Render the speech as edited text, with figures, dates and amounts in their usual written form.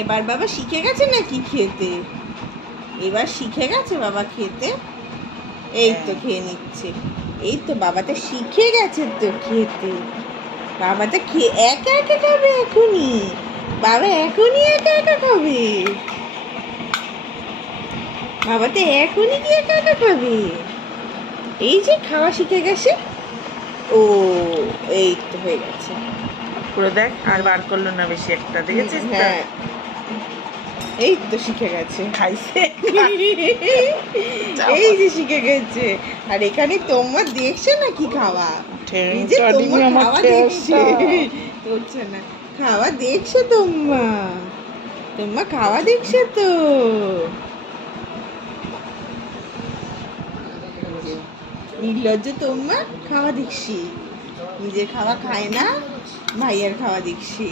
এবার বাবা শিখে গেছে নাকি খেতে? এবার শিখে গেছে বাবা খেতে। এই তো খেয়ে নিচ্ছে। এই তো বাবা তো শিখে গেছে তো খেতে। বাবা তো একা একা খাবে এখনই। বাবা এখনই একা একা খাবে। বাবা তো এখনই কি একা একা খাবে। এই যে খাওয়া শিখে গেছে। ও এই তো হয়ে গেছে। পুরো দেখ আর বার করলো না বেশি একটা, দেখেছিস তো? হ্যাঁ এই তো শিখে গেছে। খাইছে। এই যে শিখে গেছে। আর এখানে তোমার দেখছে না কি খাওয়া? এই যে তোমার খাওয়া দেখছে। করছে না, খাওয়া দেখছে তোমার খাওয়া দেখছে তো। নির্লজ্জ তোমার খাওয়া দেখছি। নিজের খাওয়া খায় না, ভাইয়ার খাওয়া দেখছি।